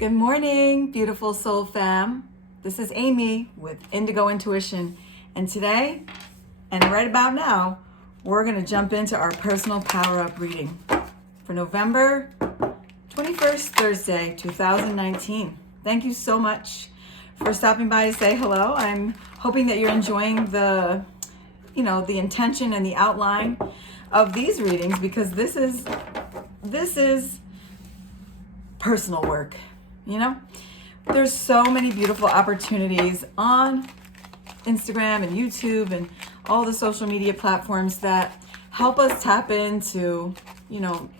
Good morning, beautiful soul fam. This is Amy with Indigo Intuition. And today, and right about now, we're going to jump into our personal power-up reading for November 21st, Thursday, 2019. Thank you so much for stopping by to say hello. I'm hoping that you're enjoying the intention and the outline of these readings, because this is personal work. There's so many beautiful opportunities on Instagram and YouTube and all the social media platforms that help us tap into,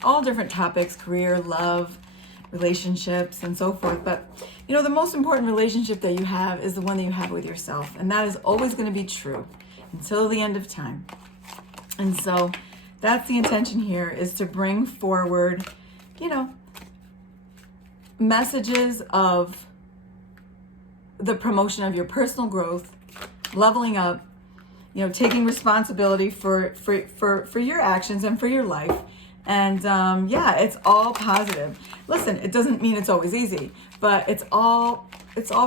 all different topics, career, love, relationships, and so forth. But, the most important relationship that you have is the one that you have with yourself. And that is always going to be true until the end of time. And so that's the intention here, is to bring forward, messages of the promotion of your personal growth, leveling up, taking responsibility for your actions and for your life. And it's all positive. Listen, it doesn't mean it's always easy, but it's all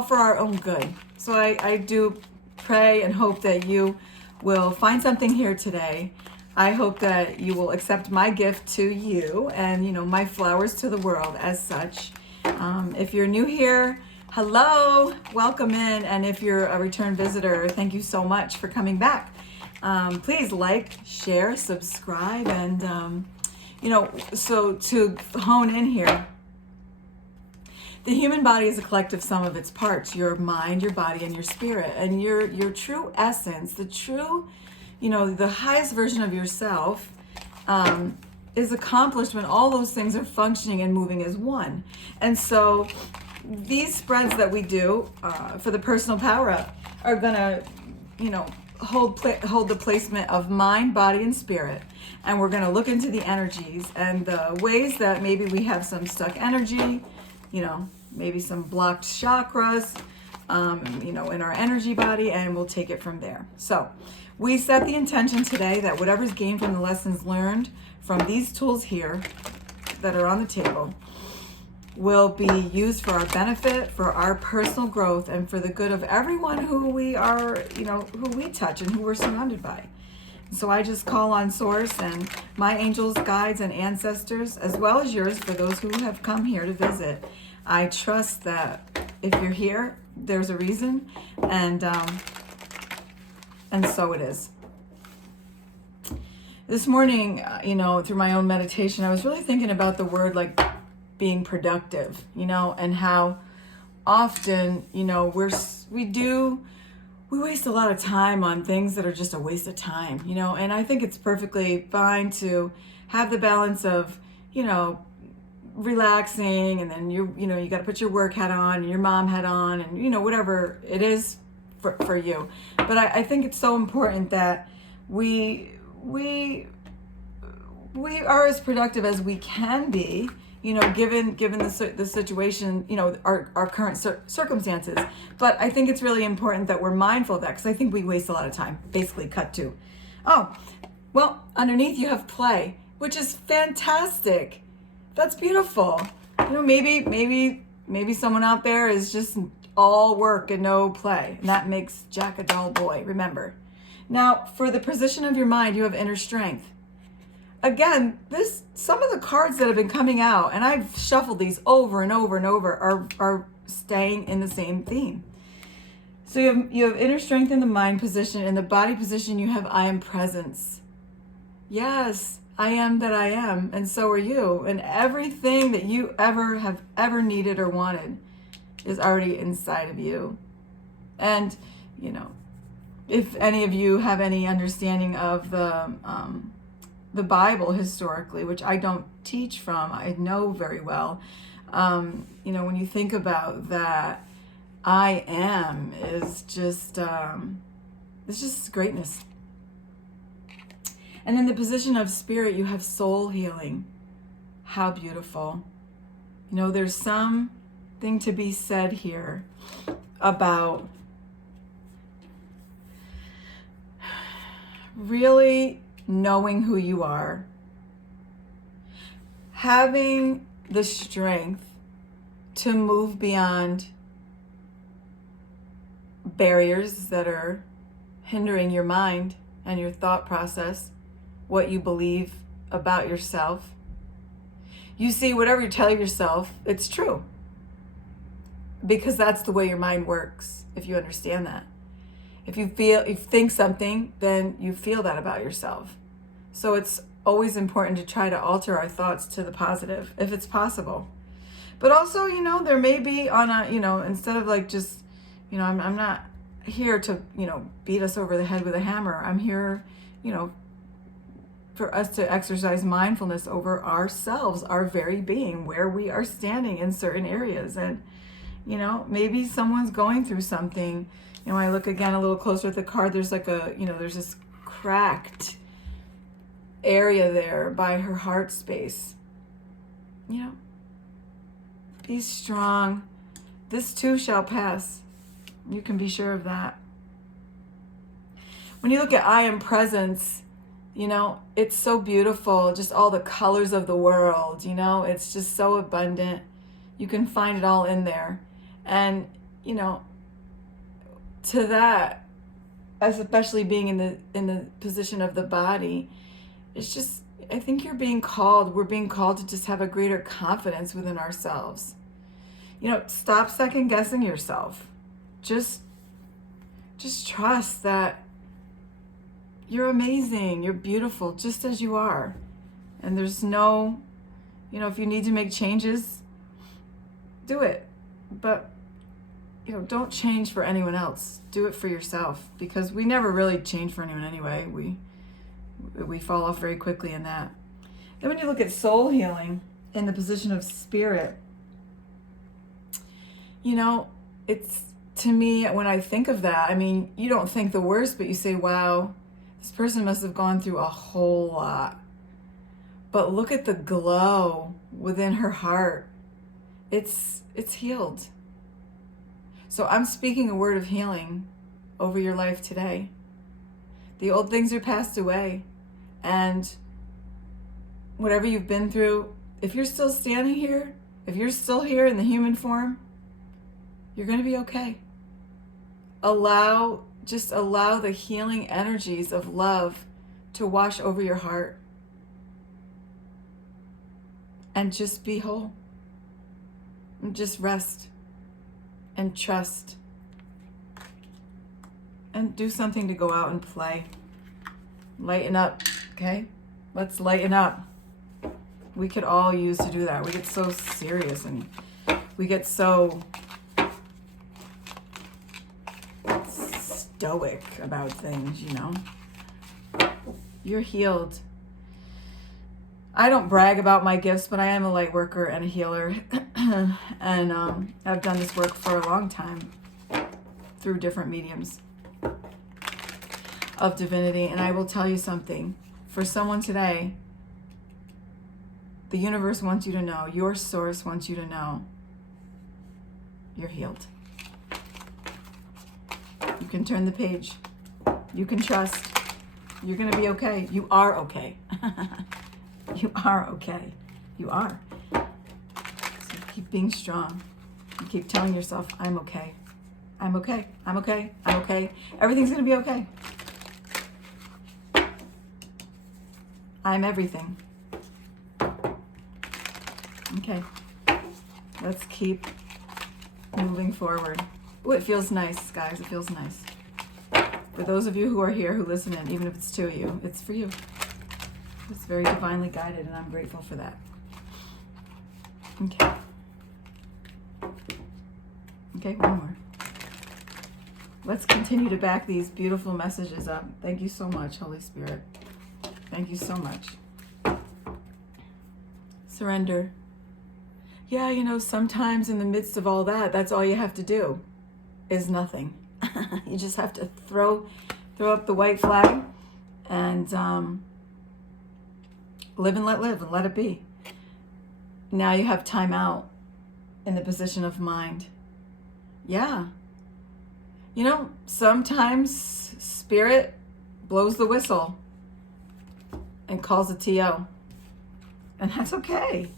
for our own good. So I do pray and hope that you will find something here today. I hope that you will accept my gift to you and, my flowers to the world as such. If you're new here, hello, welcome in. And if you're a return visitor, thank you so much for coming back. Please like, share, subscribe, and, so to hone in here, the human body is a collective sum of its parts, your mind, your body, and your spirit. And your true essence, the true, the highest version of yourself, is accomplished when all those things are functioning and moving as one. And so these spreads that we do for the personal power up are gonna, hold the placement of mind, body, and spirit. And we're gonna look into the energies and the ways that maybe we have some stuck energy, maybe some blocked chakras, in our energy body, and we'll take it from there. So we set the intention today that whatever's gained from the lessons learned from these tools here that are on the table will be used for our benefit, for our personal growth, and for the good of everyone who we are, who we touch and who we're surrounded by. So I just call on Source and my angels, guides, and ancestors, as well as yours for those who have come here to visit. I trust that if you're here, there's a reason, and so it is. This morning, through my own meditation, I was really thinking about the word like being productive, and how often, we waste a lot of time on things that are just a waste of time, and I think it's perfectly fine to have the balance of, relaxing, and then you got to put your work hat on and your mom hat on, and, whatever it is for you. But I think it's so important that we are as productive as we can be, given the situation, our current circumstances. But I think it's really important that we're mindful of that, because I think we waste a lot of time. Basically, cut to, underneath you have play, which is fantastic. That's beautiful. Maybe someone out there is just all work and no play, and that makes Jack a dull boy. Remember. Now, for the position of your mind, you have inner strength. Again, some of the cards that have been coming out, and I've shuffled these over and over and over, are staying in the same theme. So you have inner strength in the mind position. In the body position, you have I am presence. Yes, I am that I am, and so are you. And everything that you have ever needed or wanted is already inside of you. And, if any of you have any understanding of the Bible historically, which I don't teach from, I know very well, when you think about that, I am is just, it's just greatness. And in the position of spirit, you have soul healing. How beautiful. There's something to be said here about really knowing who you are, having the strength to move beyond barriers that are hindering your mind and your thought process, what you believe about yourself. You see, whatever you tell yourself, it's true. Because that's the way your mind works, if you understand that. If you think something, then you feel that about yourself. So it's always important to try to alter our thoughts to the positive, if it's possible. But also, there may be on a, instead of like just, I'm not here to, beat us over the head with a hammer. I'm here, for us to exercise mindfulness over ourselves, our very being, where we are standing in certain areas. And, maybe someone's going through something. I look again a little closer at the card, there's like there's this cracked area there by her heart space. Be strong. This too shall pass. You can be sure of that. When you look at I am presence, it's so beautiful. Just all the colors of the world, it's just so abundant. You can find it all in there. And, to that, as especially being in the position of the body, it's just, I think we're being called to just have a greater confidence within ourselves. Stop second guessing yourself. Just trust that you're amazing, you're beautiful just as you are. And there's no, if you need to make changes, do it. But, don't change for anyone else. Do it for yourself, because we never really change for anyone anyway. We fall off very quickly in that. Then when you look at soul healing in the position of spirit, it's, to me, when I think of that, you don't think the worst, but you say, wow, this person must have gone through a whole lot. But look at the glow within her heart. It's healed. So I'm speaking a word of healing over your life today. The old things are passed away. And whatever you've been through, if you're still standing here, if you're still here in the human form, you're going to be okay. Allow the healing energies of love to wash over your heart. And just be whole. And just rest. And trust. And do something to go out and play. Lighten up, okay? Let's lighten up. We could all use to do that. We get so serious and we get so stoic about things, You're healed. I don't brag about my gifts, but I am a light worker and a healer. And I've done this work for a long time through different mediums of divinity. And I will tell you something. For someone today, the universe wants you to know, your source wants you to know, you're healed. You can turn the page. You can trust. You're going to be okay. You are okay. You are okay. You are. So keep being strong. You keep telling yourself, I'm okay. I'm okay. I'm okay. I'm okay. Everything's going to be okay. I'm everything. Okay. Let's keep moving forward. Oh, it feels nice, guys. It feels nice. For those of you who are here, who listen in, even if it's two of you, it's for you. It's very divinely guided, and I'm grateful for that. Okay. Okay, one more. Let's continue to back these beautiful messages up. Thank you so much, Holy Spirit. Thank you so much. Surrender. Yeah, sometimes in the midst of all that, that's all you have to do is nothing. You just have to throw up the white flag and live and let it be. Now you have time out in the position of mind. Yeah. Sometimes spirit blows the whistle and calls a TO. And that's okay.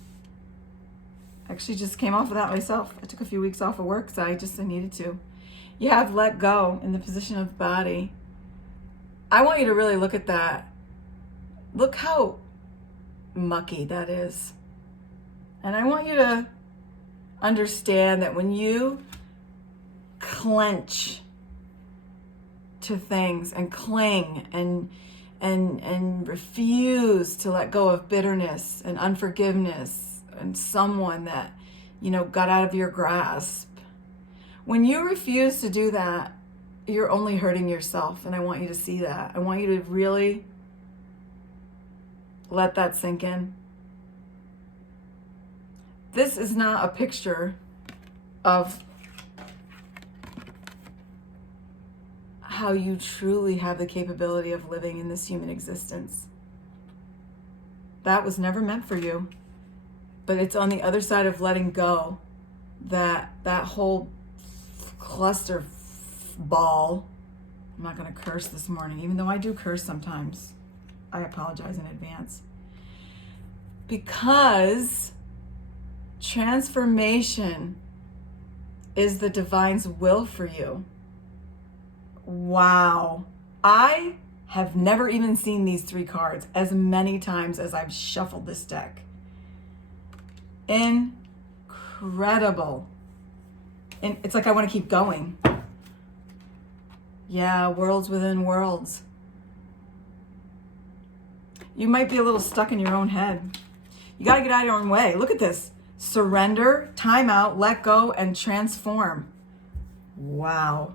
Actually just came off of that myself. I took a few weeks off of work, so I needed to. You have let go in the position of the body. I want you to really look at that. Look how mucky that is. And I want you to understand that when you clench to things and cling and refuse to let go of bitterness and unforgiveness and someone that, got out of your grasp. When you refuse to do that, you're only hurting yourself, and I want you to see that. I want you to really let that sink in. This is not a picture of how you truly have the capability of living in this human existence. That was never meant for you. But it's on the other side of letting go that whole cluster ball. I'm not going to curse this morning, even though I do curse sometimes. I apologize in advance. Because transformation is the divine's will for you. Wow. I have never even seen these 3 cards as many times as I've shuffled this deck. Incredible. And it's like I want to keep going. Yeah, worlds within worlds. You might be a little stuck in your own head. You got to get out of your own way. Look at this. Surrender, time out, let go, and transform. Wow.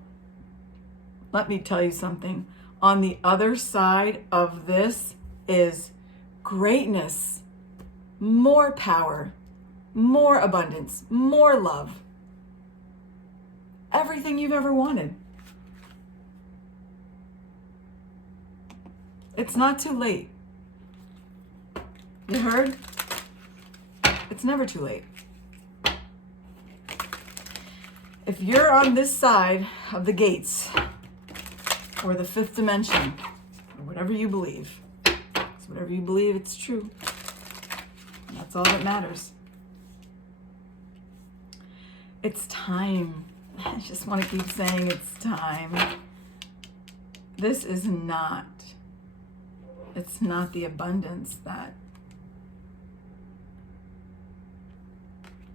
Let me tell you something. On the other side of this is greatness, more power, more abundance, more love. Everything you've ever wanted. It's not too late. You heard? It's never too late. If you're on this side of the gates, or the 5th dimension, or whatever you believe, because whatever you believe, it's true. And that's all that matters. It's time. I just want to keep saying it's time. This is not, it's not the abundance that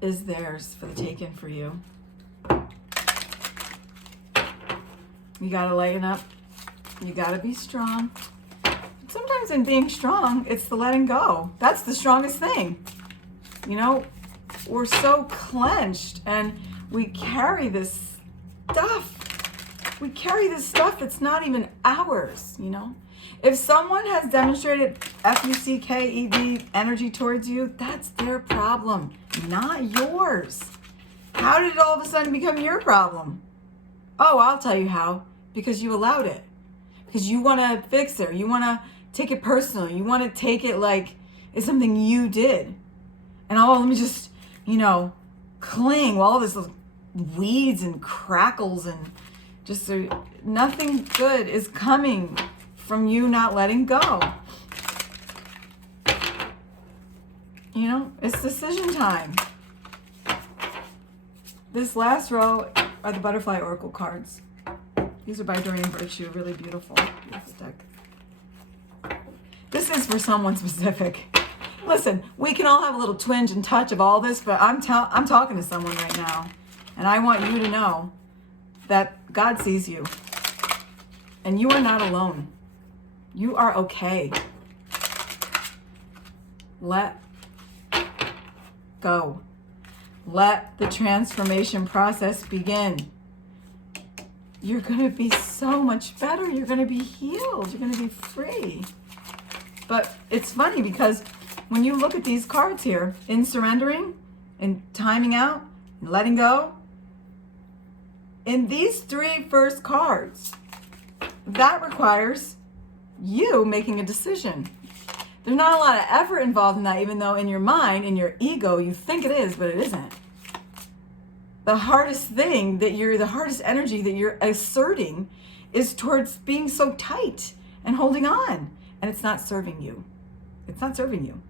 is theirs for the taking for you. You got to lighten up. You got to be strong. Sometimes in being strong, it's the letting go. That's the strongest thing. We're so clenched and we carry this stuff. We carry this stuff that's not even ours, If someone has demonstrated FUCKED energy towards you, that's their problem, not yours. How did it all of a sudden become your problem? Oh, I'll tell you how. Because you allowed it. Because you want to fix it. You want to take it personal. You want to take it like it's something you did. And let me just, cling while all this weeds and crackles and just nothing good is coming from you not letting go. It's decision time. This last row are the Butterfly Oracle cards. These are by Doreen Virtue. Really beautiful. Beautiful deck. This is for someone specific. Listen, we can all have a little twinge and touch of all this, but I'm talking to someone right now. And I want you to know that God sees you. And you are not alone. You are okay. Let go. Let the transformation process begin. You're going to be so much better. You're going to be healed. You're going to be free. But it's funny because when you look at these cards here, in surrendering, in timing out, in letting go, in these 3 first cards, that requires you making a decision. There's not a lot of effort involved in that, even though in your mind, in your ego, you think it is, but it isn't. The hardest thing the hardest energy that you're asserting is towards being so tight and holding on. And it's not serving you. It's not serving you.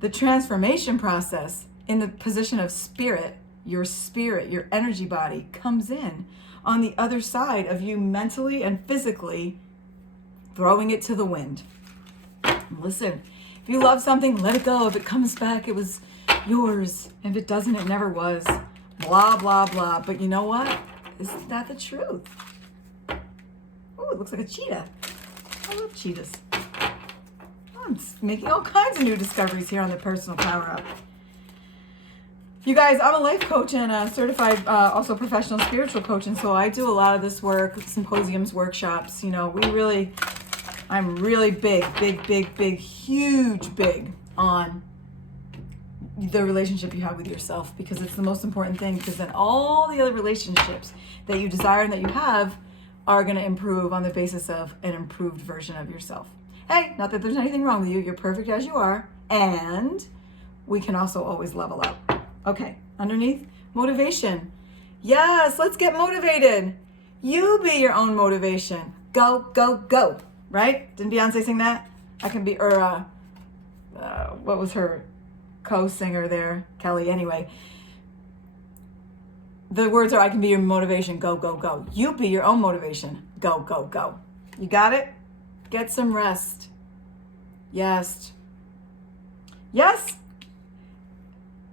The transformation process in the position of spirit, your energy body comes in on the other side of you mentally and physically throwing it to the wind. Listen, if you love something, let it go. If it comes back, it was yours. If it doesn't, it never was. Blah, blah, blah. But you know what? Isn't that the truth? Oh, it looks like a cheetah. I love cheetahs. I'm making all kinds of new discoveries here on the Personal Power Up. You guys, I'm a life coach and a certified, also professional spiritual coach. And so I do a lot of this work, symposiums, workshops. You know, I'm really big on the relationship you have with yourself, because it's the most important thing, because then all the other relationships that you desire and that you have are going to improve on the basis of an improved version of yourself. Hey, not that there's anything wrong with you. You're perfect as you are. And we can also always level up. Okay, underneath, motivation. Yes, let's get motivated. You be your own motivation. Go, go, go. Right? Didn't Beyonce sing that? I can be, or what was her co-singer there? Kelly, anyway. The words are, I can be your motivation. Go, go, go. You be your own motivation. Go, go, go. You got it? Get some rest. Yes. Yes.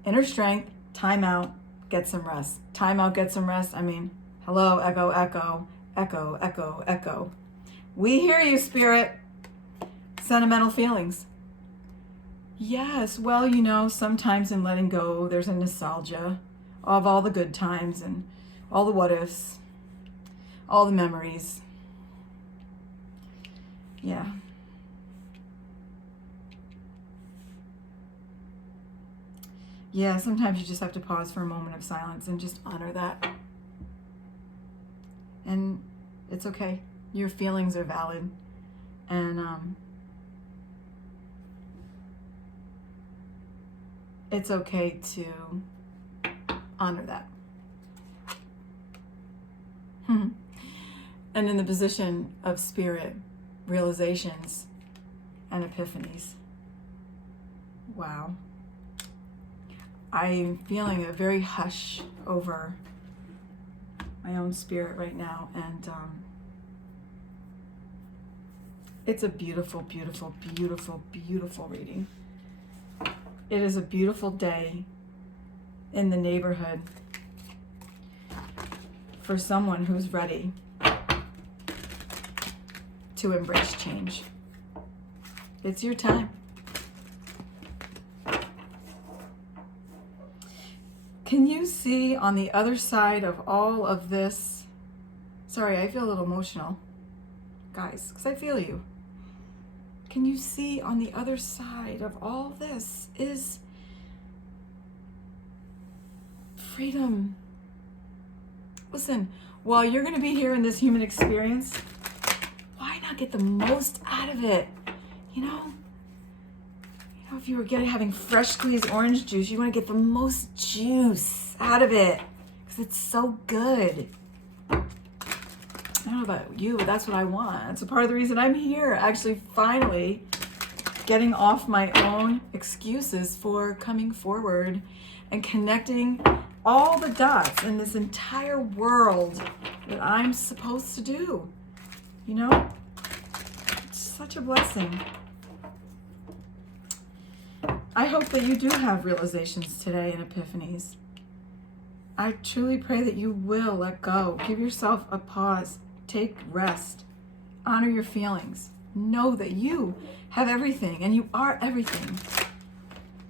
Inner strength, time out, get some rest. Time out, get some rest. I mean, hello, echo, echo, echo, echo, echo. We hear you, Spirit. Sentimental feelings. Yes, well, you know, sometimes in letting go, there's a nostalgia of all the good times and all the what ifs, all the memories. Yeah. Yeah, sometimes you just have to pause for a moment of silence and just honor that. And it's okay. Your feelings are valid. And it's okay to honor that. And in the position of spirit, realizations and epiphanies. Wow. I'm feeling a very hush over my own spirit right now, and it's a beautiful, beautiful, beautiful, beautiful reading. It is a beautiful day in the neighborhood for someone who's ready to embrace change. It's your time. Can you see on the other side of all of this? Sorry, I feel a little emotional, guys, because I feel you. Can you see on the other side of all this is freedom? Listen, while you're going to be here in this human experience, why not get the most out of it? You know, if you were having fresh squeezed orange juice, you want to get the most juice out of it because it's so good. I don't know about you, but that's what I want. It's a part of the reason I'm here, actually finally getting off my own excuses for coming forward and connecting all the dots in this entire world that I'm supposed to do. You know, it's such a blessing. I hope that you do have realizations today and epiphanies. I truly pray that you will let go. Give yourself a pause. Take rest. Honor your feelings. Know that you have everything and you are everything.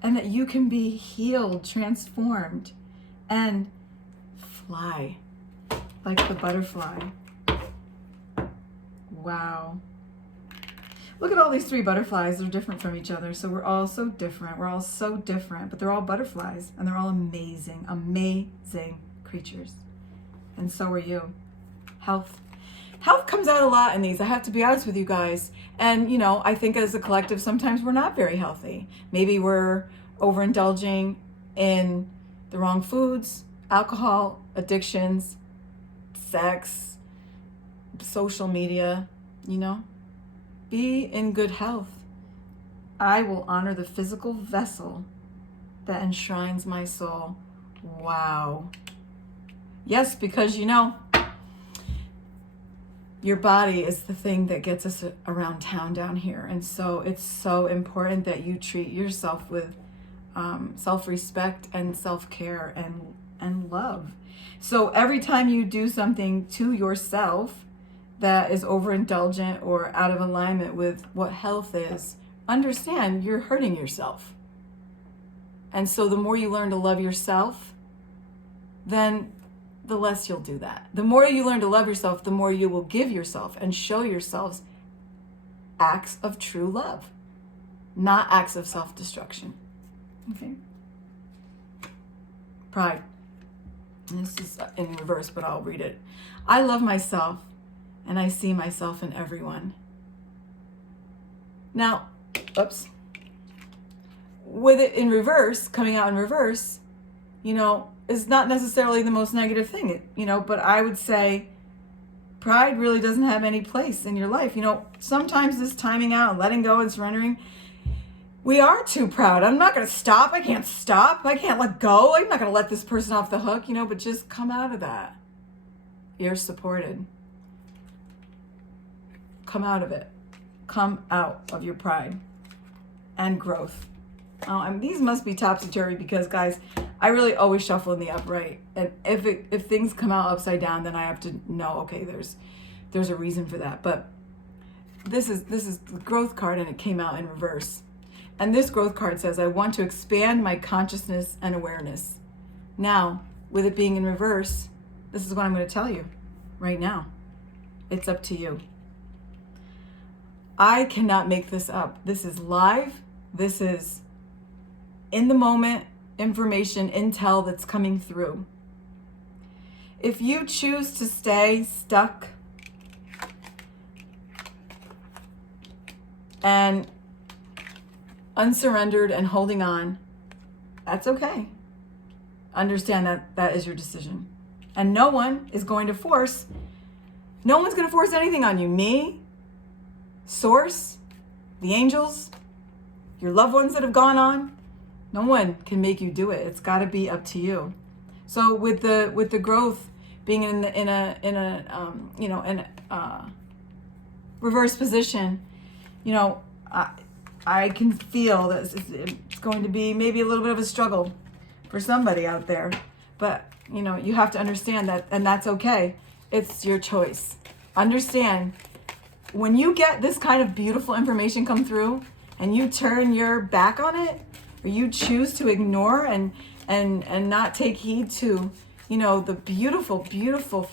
And that you can be healed, transformed, and fly like the butterfly. Wow. Look at all these three butterflies. They're different from each other. So we're all so different. We're all so different, but they're all butterflies and they're all amazing, amazing creatures. And so are you. Health. Health comes out a lot in these. I have to be honest with you guys. And, you know, I think as a collective, sometimes we're not very healthy. Maybe we're overindulging in the wrong foods, alcohol, addictions, sex, social media, you know. Be in good health. I will honor the physical vessel that enshrines my soul. Wow. Yes, because your body is the thing that gets us around town down here. And so it's so important that you treat yourself with self-respect and self-care and love. So every time you do something to yourself that is overindulgent or out of alignment with what health is, understand you're hurting yourself. And so the more you learn to love yourself, then the less you'll do that. The more you learn to love yourself, the more you will give yourself and show yourselves acts of true love, not acts of self-destruction. Okay? Pride. This is in reverse, but I'll read it. I love myself, and I see myself in everyone. Now, with it in reverse, coming out in reverse, is not necessarily the most negative thing, but I would say pride really doesn't have any place in your life. Sometimes this timing out and letting go and surrendering, we are too proud. I'm not going to stop. I can't stop. I can't let go. I'm not going to let this person off the hook, but just come out of that. You're supported. Come out of it. Come out of your pride and growth. These must be topsy-turvy because, guys, I really always shuffle in the upright. And if things come out upside down, then I have to know, okay, there's a reason for that. But this is the growth card, and it came out in reverse. And this growth card says, I want to expand my consciousness and awareness. Now, with it being in reverse, this is what I'm going to tell you right now. It's up to you. I cannot make this up. This is live. This is in the moment information, intel that's coming through. If you choose to stay stuck and unsurrendered and holding on, that's okay. Understand that is your decision. And no one's going to force anything on you. Me, Source, the angels, your loved ones that have gone on, no one can make you do it. It's got to be up to you. So with the growth being in a reverse position, I can feel that it's going to be maybe a little bit of a struggle for somebody out there. But you have to understand that, and that's okay. It's your choice. Understand, when you get this kind of beautiful information come through and you turn your back on it, or you choose to ignore and not take heed to, the beautiful, beautiful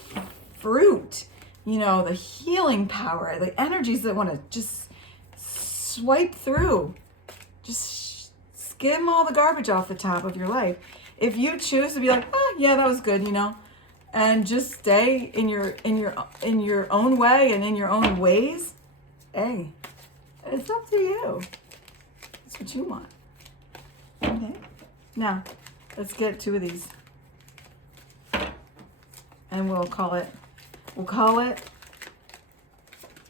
fruit, the healing power, the energies that want to just swipe through, just skim all the garbage off the top of your life. If you choose to be like, yeah, that was good, and just stay in your own way and in your own ways, hey, it's up to you. It's what you want. Okay. Now, let's get 2 of these. And we'll call it,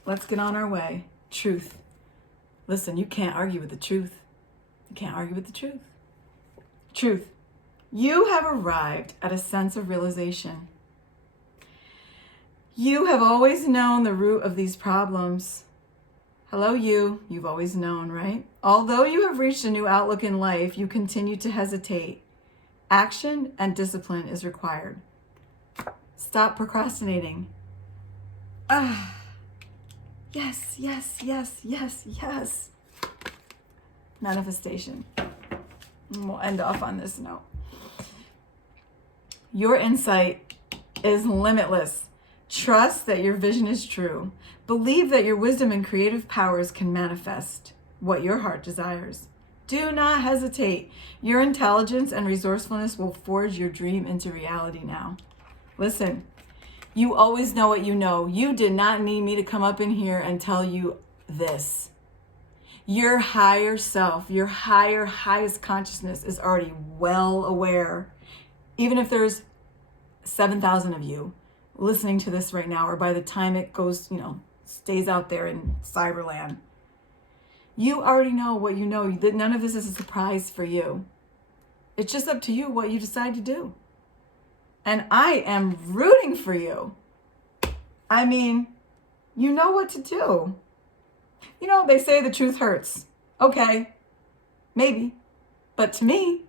let's get on our way. Truth. Listen, you can't argue with the truth. You can't argue with the truth. Truth. You have arrived at a sense of realization. You have always known the root of these problems. Hello, you've always known, right? Although you have reached a new outlook in life, you continue to hesitate. Action and discipline is required. Stop procrastinating. Yes, yes, yes, yes, yes. Manifestation. And we'll end off on this note. Your insight is limitless. Trust that your vision is true. Believe that your wisdom and creative powers can manifest what your heart desires. Do not hesitate. Your intelligence and resourcefulness will forge your dream into reality now. Listen, you always know what you know. You did not need me to come up in here and tell you this. Your higher self, your highest consciousness is already well aware. Even if there's 7,000 of you listening to this right now, or by the time it goes, stays out there in cyberland, you already know what you know. None of this is a surprise for you. It's just up to you what you decide to do. And I am rooting for you. I mean, you know what to do. You know, they say the truth hurts. Okay, maybe. But to me,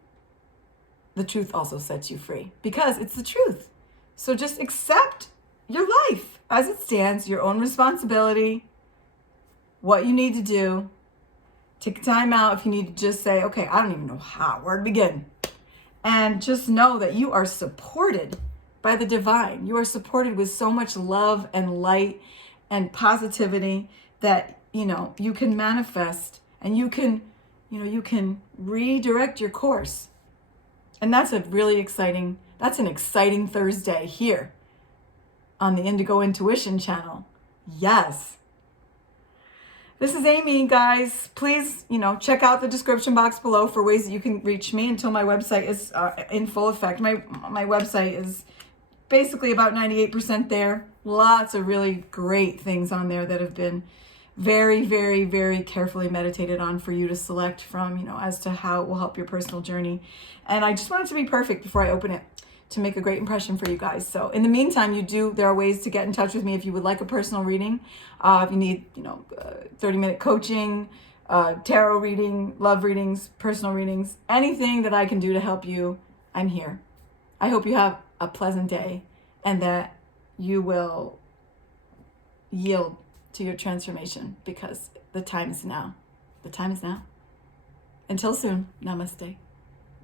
the truth also sets you free because it's the truth. So just accept your life as it stands, your own responsibility, what you need to do. Take time out if you need to just say, okay, I don't even know where to begin. And just know that you are supported by the divine. You are supported with so much love and light and positivity that, you can manifest and you can redirect your course. And that's an exciting Thursday here on the Indigo Intuition channel. Yes. This is Amy, guys. Please, check out the description box below for ways that you can reach me until my website is in full effect. My website is basically about 98% there. Lots of really great things on there that have been very, very, very carefully meditated on for you to select from, as to how it will help your personal journey. And I just want it to be perfect before I open it to make a great impression for you guys. So in the meantime, there are ways to get in touch with me if you would like a personal reading. If you need, 30-minute coaching, tarot reading, love readings, personal readings, anything that I can do to help you, I'm here. I hope you have a pleasant day and that you will yield to your transformation because the time is now. The time is now. Until soon, namaste.